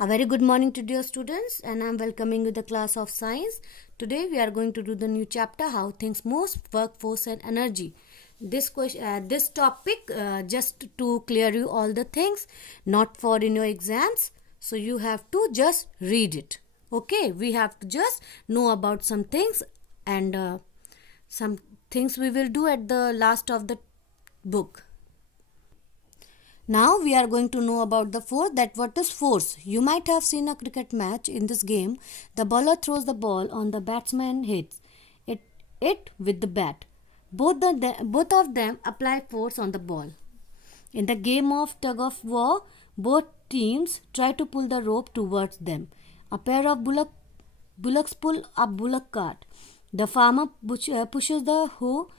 A very good morning to dear students, and I am welcoming you to the class of science. Today we are going to do the new chapter, how things move, work, force and energy. This topic just to clear you all the things, not for in your exams. So you have to just read it. Okay, we have to just know about some things, and some things we will do at the last of the book. Now we are going to know about the force. That what is force? You might have seen a cricket match. In this game, the bowler throws the ball on the batsman hits it with the bat. Both of them apply force on the ball. In the game of tug of war, both teams try to pull the rope towards them. A pair of bullocks pull a bullock cart. The farmer pushes the hoe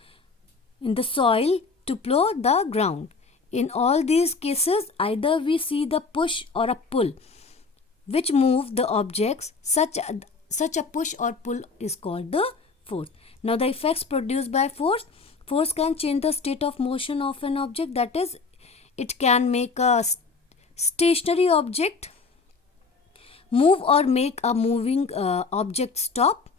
in the soil to plow the ground. In all these cases, either we see the push or a pull, which move the objects. Such a push or pull is called the force. Now, the effects produced by force can change the state of motion of an object. That is, it can make a stationary object move or make a moving object stop.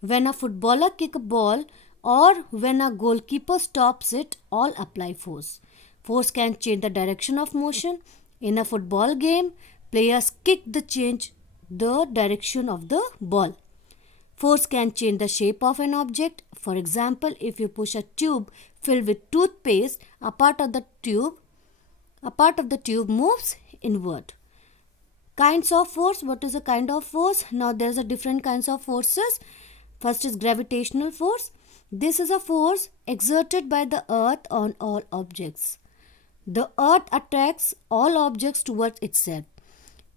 When a footballer kicks a ball or when a goalkeeper stops it, all apply force. Force can change the direction of motion. In a football game, players kick the change the direction of the ball. Force can change the shape of an object. For example, if you push a tube filled with toothpaste, a part of the tube moves inward. Kinds of force. What is a kind of force? Now there's a different kinds of forces. First is gravitational force. This is a force exerted by the earth on all objects. The earth attracts all objects towards itself.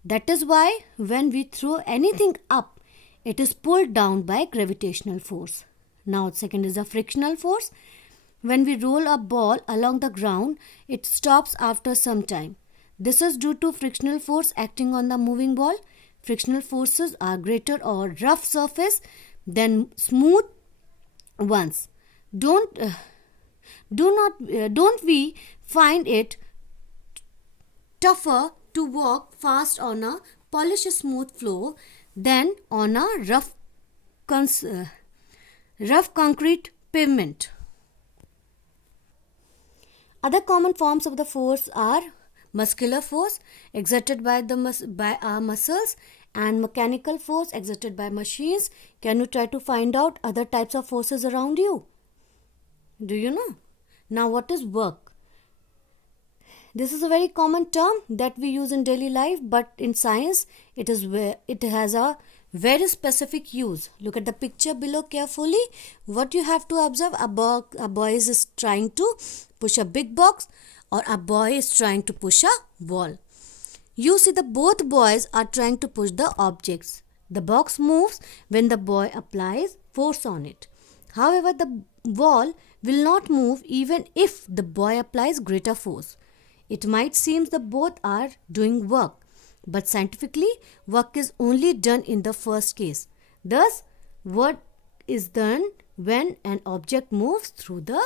That is why when we throw anything up, it is pulled down by gravitational force. Now, second is the frictional force. When we roll a ball along the ground, it stops after some time. This is due to frictional force acting on the moving ball. Frictional forces are greater on rough surface than smooth ones. Don't we find it tougher to walk fast on a polished smooth floor than on a rough concrete pavement? Other common forms of the force are muscular force exerted by our muscles and mechanical force exerted by machines. Can you try to find out other types of forces around you? Do you know? Now, what is work? This is a very common term that we use in daily life, but in science, it has a very specific use. Look at the picture below carefully. What you have to observe: a boy is trying to push a big box, or a boy is trying to push a wall. You see, both boys are trying to push the objects. The box moves when the boy applies force on it. However, the wall will not move even if the boy applies greater force. It might seem that both are doing work, but scientifically, work is only done in the first case. Thus, work is done when an object moves through the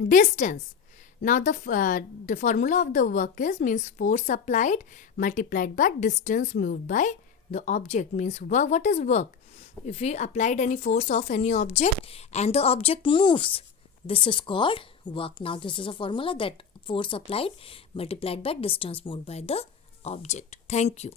distance. Now, the formula of the work means force applied multiplied by distance moved by the object. Means work. What is work? If we applied any force of any object and the object moves, this is called work. Now, this is a formula that force applied multiplied by distance moved by the object. Thank you.